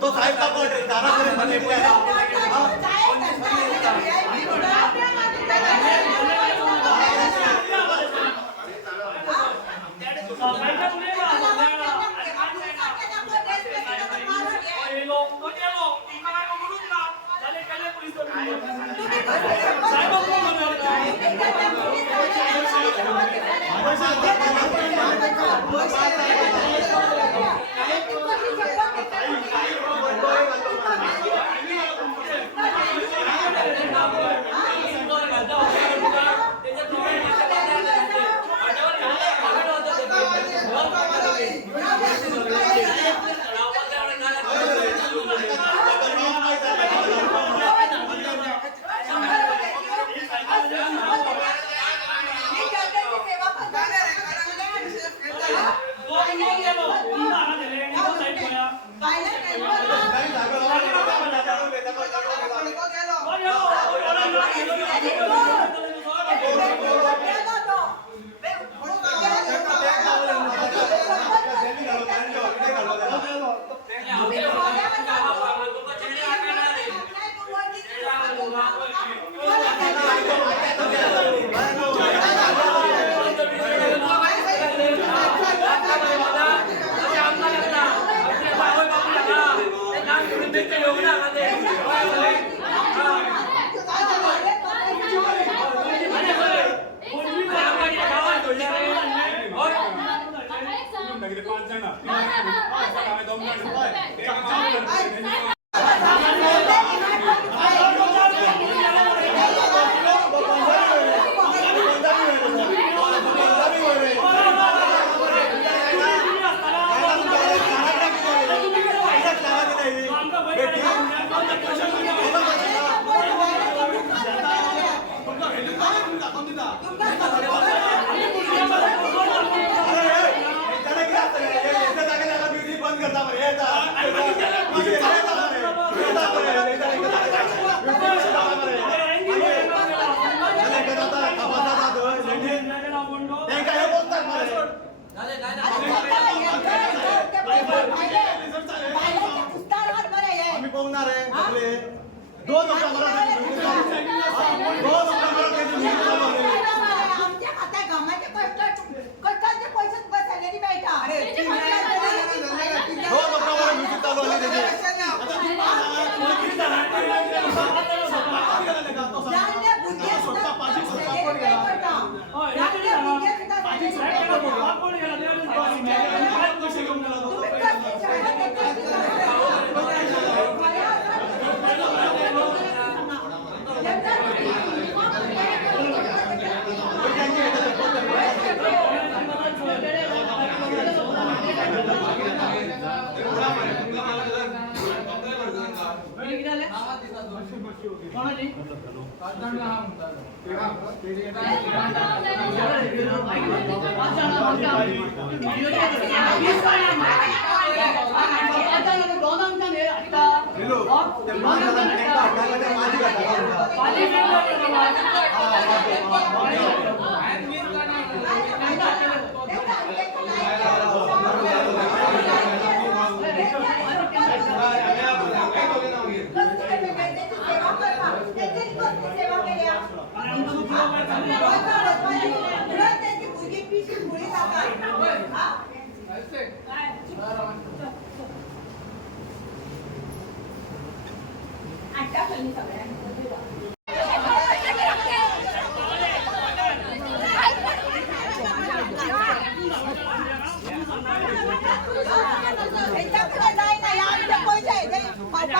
तो साहेब का बोल रहे तारा करे बने हुए हैं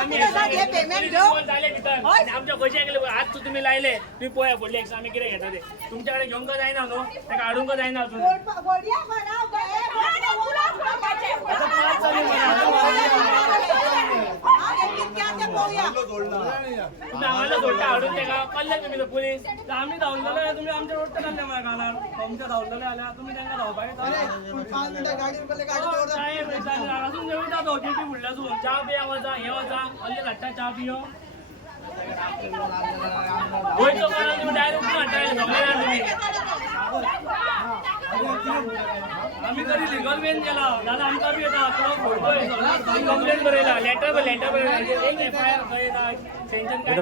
Kita हे पेमेंट घेऊ झाले भितर आणि आमच्या पैसे गेले आज तू तुम्ही लायले तुम्ही पोया पडले आम्ही किती घेता ते तुमच्याकडे घेऊन का जाईना नो त्या काढून का जाईना अजून गोडिया बनाव गए तुम्ही आम्हाला सोडता आडून ते का कळले तुम्ही पोलीस तर आम्ही धावलेलो तुम्ही आमच्या रोड चालले मला घाला तुमच्या धावलेले आल्या तुम्ही त्यांना धाव पाहिजे अजून जेवण जातो ड्युटी फुडल्यासून चहा पियावाचा हे वाचा कल्ले घट्टा चहा पियो होयचो मला तुम्ही डायरेक्ट हटायला तुम्ही आम्ही कधी लिगल वेन केला दादा आमचा बी येता कंप्लेंट बरयला लेटर बरयला एक एफआयआर बरयला सेंशन काय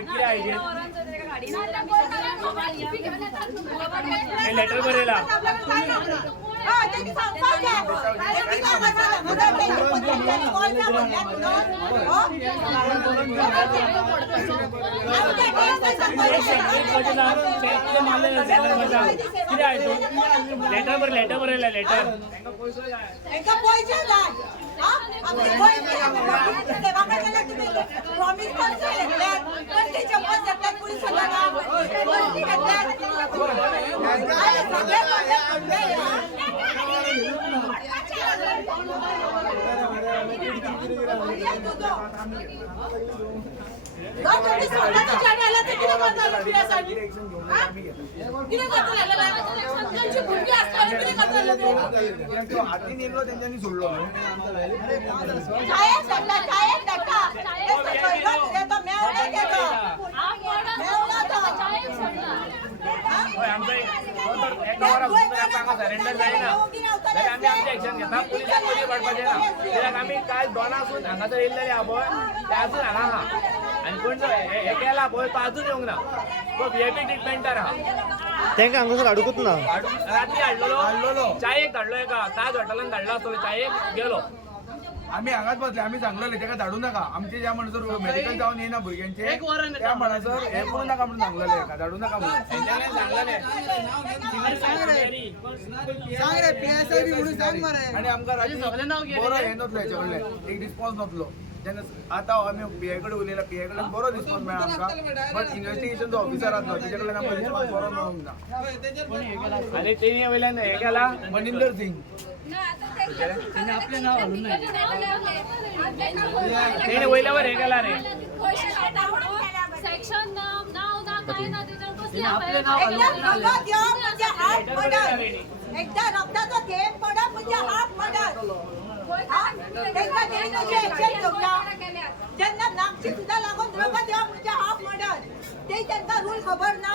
किती आहे लेटर बरयला लेटर बरयला लेटर हाती नेलो त्यांनी सोडलो सरेंडर जायना आम्ही आमची ऍक्शन घेता पोलिसांमध्ये पडपाचे ना त्याला आम्ही काय दोनासून हांगासर येयलेले आपण त्यासून हांगा हा आणि कोण जो हे केला पळय तो अजून येवंक ना तो व्हीआयपी ट्रीटमेंटार हा तेंका हांगासर हाडूकूच ना रात्री हाडलो चायेक धाडलो एका ताज हॉटेलान धाडला आसतलो चायेक गेलो आम्ही हांगाच बसले आम्ही सांगलेले तेका धाडू नका आमचे ज्या म्हणसर मेडिकल जाऊन येना भुरग्यांचे त्या म्हणसर हे करू नका म्हणून सांगलेले एका धाडू नका म्हणून आणि आमकां रात्री बरो हे नसलो हेचे कडले एक रिस्पॉन्स नसलो जेन्ना आतां आमी पीआय कडेन उलयला पीआय कडल्यान बरो रिस्पॉन्स मेळ्ळा आमकां बट इन्व्हेस्टिगेशनचो ऑफिसर आसलो तेजे कडल्यान आमकां रिस्पॉन्स बरो मेळूंक ना आनी तेणी वयल्यान हे केला मनिंदर सिंग आपले नाव घालून नाही तेणे वयल्यावर हे केला रे सेक्शन नाव ना काय ना त्याच्यावर कसली एकदा रक्ताचा थेंब पडा म्हणजे हाफ मर्डर ज्यांना नागची सुद्धा लागून रगत द्या म्हणजे हाफ मर्डर ते त्यांचा रूल खबर ना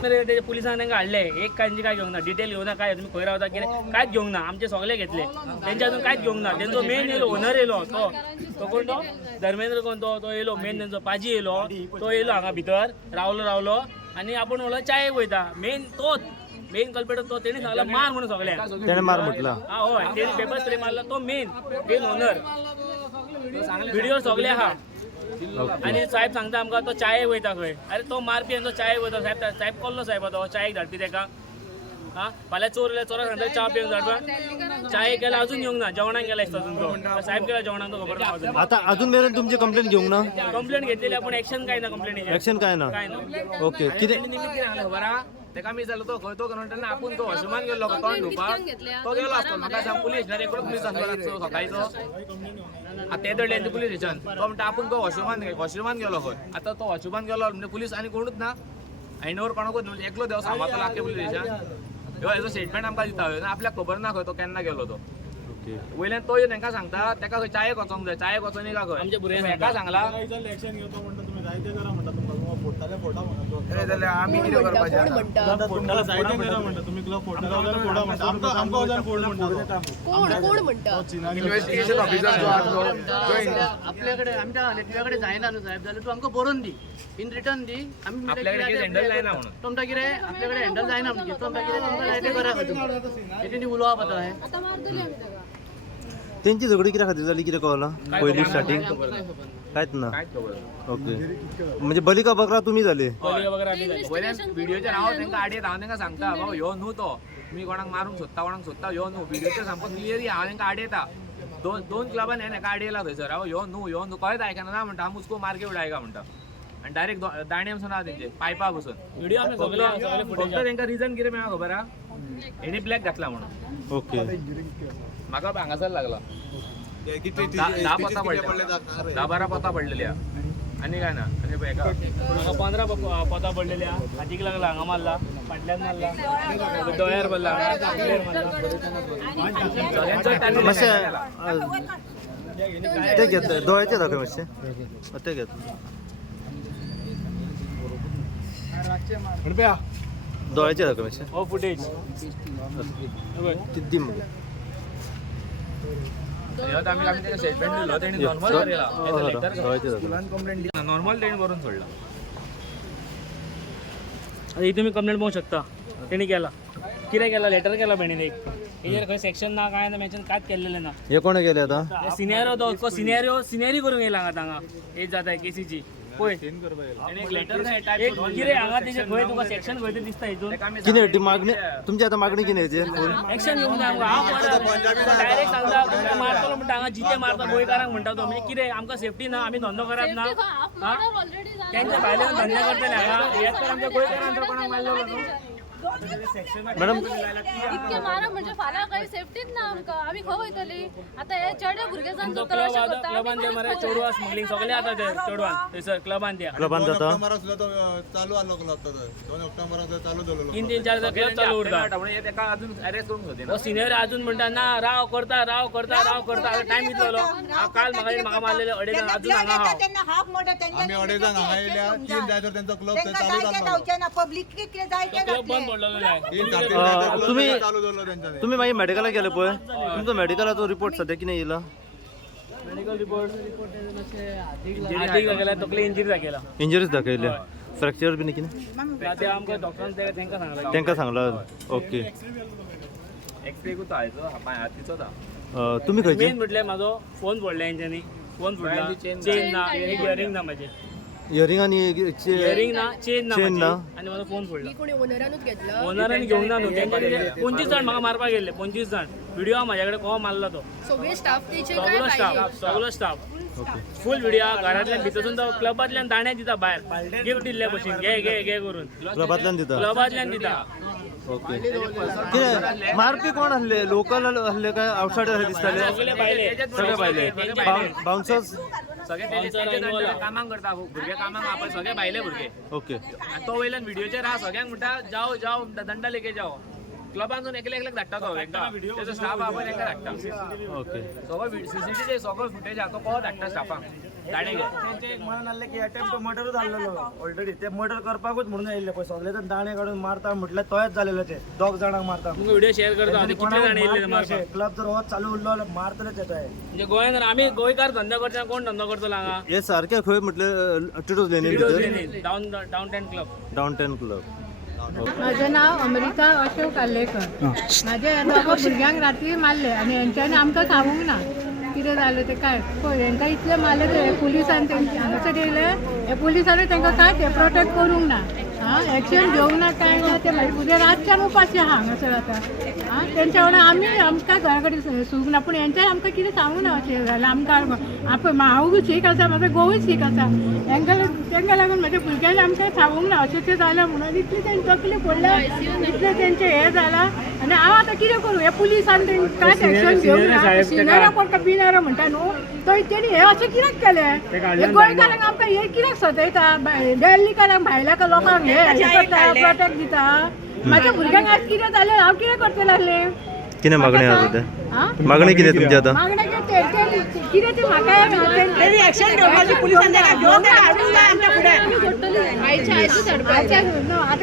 त्याच्या पोलिसांनी तांकां हाडले एक कांयची काय घेवंक ना डिटेल घेवना काय तुम्ही खंय रावता कितें कांयच घेवंक ना आमचे सगळे घेतले तेंचे अजून कांयच घेवंक ना तेंचो मेन येयलो ओनर येयलो तो कोण तो धर्मेंद्र कोण तो येयलो मेन तेंचो पाजी येयलो तो येयलो हांगा भितर रावलो आनी आपूण म्हणलो चायेक वयता मेन तोच मेन कल्पेटर तो तेणी सांगला मार म्हणून सगळ्यांक तेणे मार म्हटला हय तेणी पेपर स्प्रे मारला तो मेन ओनर व्हिडिओ सगळे आहा आणि साहेब सांगता आमकां तो चायेक वयता खंय अरे तो मारपी आनी तो चायेक वयता साहेब कसलो साहेब तो चायेक धाडपी तेका हा फाल्यां चोराक सांगता च्या पिवंक धाडपा चायेक गेला अजून येवंक ना जेवणाक गेला दिसता तुमचो साहेब गेला जेवणाक तो खबर ना अजून आता अजून मेरेन तुमची कंप्लेंट घेवंक ना कंप्लेंट घेतलेली पण ऍक्शन काय ना कंप्लेंटीचे ऍक्शन काय ना काय ना ओके कितें निमित्त कितें सांगलें खबर आहा तेका मी जालो तो खंय तो करून आपूण तो हॉस्पिटलान गेलो तोंड धुवपाक तो गेलो आसतो म्हाका सांग पुलीस स्टेशनार एकूच मिस सांगलो सकाळीचो आतां ते दडले ते पुलीस स्टेशन तो म्हणटा आपूण तो हॉस्पिटलान गेलो खंय आतां तो हॉस्पिटलान गेलो म्हणजे पुलीस आनी कोणूच ना आयनवर कोणाकूच म्हणजे एकलो देव सांबाळतो लागते पुलीस स्टेशन ह्यो हेजो स्टेटमेंट आमकां दिता आपल्याक खबर ना खंय तो केन्ना गेलो तो वयल्यान तो येवन तांकां सांगता तेका खंय चायेक वचोंक जाय चायेक वचोन का खंय आमच्या भुरग्यांक हेका सांगला अरे जाल्यार आमी कितें करपाचें इन्व्हेस्टिगेशन ऑफिसर जो आसलो आपल्याकडे आमच्या लेखकाकडे जायना न्हू साहेब जाल्यार तूं आमकां बरोवन दी इन रिटर्न दी आमी आपल्याकडे केस हँडल जायना म्हणून तुमकां कितें आपल्याकडे हँडल जायना म्हणजे तुमकां कितें तुमकां जाय तें करा तुम्ही उलोवप आतां हें आता मारतली आमी तेका त्यांची झगडी कित्या खातीर जाली कितें कळला पहिली स्टार्टिंग कांयच ना कांयच खबर ओके म्हणजे बलिका बकरा तुम्ही झाले वयल्यान व्हिडिओचेर हांव तांकां आडयेत हांव तांकां सांगता बाबा ह्यो न्हू तो तुमी कोणाक मारूंक सोदता ह्यो न्हू व्हिडिओचेर सामको क्लियरी हांव तांकां आडयता दोन क्लबान हेका आडयला थंयसर हांव ह्यो न्हू कळत आयकना ना म्हणटा हांव उसको मार्के उडायका म्हणटा आनी डायरेक्ट दांडे पसून आहा तेंचे पायपा बसून व्हिडिओ आमी फक्त तांकां रिजन कितें मेळ्ळा खबर आहा हेणी ब्लॅक घातला म्हणून ओके म्हाका हांगासर लागला 10 पोतां पडल्या 10-12 पोतां पडलेल्या आनी काय ना आनी हेका म्हाका 15 पोतां पडलेल्या हातीक लागला हांगा मारला फाटल्यान मारला दोळ्यार मारला मातशें ते घेत दोळ्याचे दाखय मातशें ते घेत दोळ्याचे दाखय मातशें हो फुटेज किती स्टेटमेंट दिलो तेणी नॉर्मल दोळ्याचे दाखय कंप्लेंट नॉर्मल तेणी भरून सोडला ही तुम्ही कंप्लेंट पाहू शकता तेणी केला कितें केला लेटर केला भयणीन एक हेजेर खंय सेक्शन ना काय ना मेन्शन कांयच केल्लेलें ना हे कोणे गेले आता सिनियरो तो सिनियरी करूंक येयला हांगा तांगा एज जाता केसीची पळय तेणी एक लेटर कितें हांगा तेजे खंय तुका सेक्शन खंय तें दिसता हितून कितें मागणी तुमची आता मागणी कितें हेजेर एक्शन घेवंक जाय आमकां हांव डायरेक्ट सांगता तुमकां मारतलो म्हणटा हांगा जिते मारता गोंयकारांक म्हणटा तो म्हणजे कितें आमकां सेफ्टी ना आमी धंदो करप ना ऑलरेडी झाला तेंच्या भायले धंदे करतले हांगा हेच तर आमच्या गोंयकारांक कोणाक मारलो न्हू मॅडम इतके मारा म्हणजे फाल्यां काही सेफ्टीच ना आमकां आमी खंय वयतली आता हे चेडे भुरगे जावन जोतलो अशें करता क्लबान ते मरे चेडवां स्मगलिंग सगळे आता ते चेडवान थंयसर क्लबान त्या क्लबान जाता चालू आलो क्लब 2 ऑक्टोबराक चालू दवरलो 3-3 4 क्लब चालू उरता म्हणजे तेका अजून अरेस्ट करूंक सोदीना सिनियर अजून म्हणटा ना राव करता आता टाइम इतलो काल म्हाका मारलेले अडेजान अजून हांगा हांव त्यांना हाफ मर्डर आम्ही अडेजान हांगा येयल्या 3 जाय तर त्यांचा क्लब चालू त्यांना जायचे ना पब्लिक कितले जायचे क्लब बंद पडलेलो जाय तुम्ही चालू दवरलो त्यांच्यानी तुम्ही मागीर मेडिकलाक गेले पळय तुमचो मेडिकलाचो रिपोर्ट सद्या कितें येयला मेडिकल रिपोर्ट हातीक दाखयला तकली इंजरी दाखयला इंजरीज दाखयल्या फ्रॅक्चर बी कितें ते आमकां डॉक्टरान तेंका सांगला तांकां सांगला ओके एक्सरे कुतो आयचो हातीचो ता तुम्ही खंयचे मेन म्हटल्यार म्हाजो फोन फोडला हेंच्यांनी फोन फोडला चेन ना इयरिंग ना म्हाजे इयरिंग आनी इयरिंग ना चेन ना चेन ना आनी म्हाजो फोन फोडला कोणी ओनरानूच घेतला ओनरान घेवंक ना न्हू तेंच्यानी 25 जाण म्हाका मारपाक गेल्ले 25 जाण व्हिडिओ हा म्हाजे कडेन कोण मारला तो सगळे स्टाफ तेचे काय सगळो स्टाफ फुल व्हिडिओ घरांतल्यान भितरसून तो क्लबांतल्यान दाणे दिता भायर गिफ्ट दिल्ल्या भशेन घे करून क्लबांतल्यान दिता क्लबांतल्यान दिता ओके कितें मारपी कोण आसले लोकल आसले काय आउटसायडर दिसताले सगळे भायले सगळे भायले बाउन्सर्स सगळे कामाक करता भुरगे कामाक आपण सगळे भायले भुरगे ओके आनी तो वयल्यान व्हिडिओचेर हा सगळ्यांक म्हणटा जाओ दंडा लेके जाओ क्लबांतून एकल्याक धाडटा तो एकदा तेजो स्टाफ आहा पळय तांकां धाडटा ओके सगळो सीसीटीव्ही सगळो फुटेज आहा तो कोण धाडटा स्टाफांक दाणे घेवन तेंचे एक म्हणून आसलें की अटेम्प्ट टू मर्डरूच जाल्लो ऑलरेडी ते मर्डर करपाकूच म्हणून येयल्ले पळय सगळे जण दाणे काडून मारता म्हटल्यार तोच जालेलो ते 2 जाणांक मारता तुमकां व्हिडिओ शेअर करता आनी कितले जाण येयले मारपाक क्लब जर हो चालू उरलो जाल्यार मारतलेच येता म्हणजे गोंयांत आमी गोंयकार धंदो करता कोण धंदो करतलो हांगा हे सारके खंय म्हटले टिटोज लेनी भितर down ten club down town club माझं नाव अमृता अशोक आलेकर माझ्या दोघं भुरग्यांक रात्री मारले आणि यांच्यानी आमकां सांगूंक ना कितें जालें ते काय पळय हेंकां इतले मारले ते पुलिसान हांगासर येयले हे पुलिसांनी तांकां कांयच प्रोटेक्ट करूंक ना एक्शन घेवंक ना काय ना ते मागीर उद्या रातच्यान उपाशी हांगासर आता तेंच्या वांगडा आमी आमकां घरा कडेन सूख ना पूण हेंच्यानी आमकां कितें सांगूंक ना अशें जाल्यार आमकां हांवूय सीक आसा म्हाजो घोवूय सीक आसा तेंका लागून म्हाज्या भुरग्यांनी आमकां सांगूंक ना अशें तें जालें म्हणून इतलें तेंची तकली फोडल्या इतलें तेंचें हें जालां आनी हांव आतां कितें करूं हे पुलिसान कांयच एक्शन घेवंक ना सिनेरा कोणका बिनारा म्हणटा न्हू तो तेणी हे अशें कित्याक केलें हे गोंयकारांक आमकां हे कित्याक सजयता दिल्लीकारांक भायल्या लोकांक हे करता प्रोटेक्ट दिता म्हाज्या भुरग्यांक आज कितें जालें हांव कितें करतलें आहलें कितें मागणी आहा ते मागणी कितें तुमची आतां मागणें कितें ती म्हाका एक्शन घेवपाची पुलिसान घेवन आमच्या फुडें आयच्या आयची आतां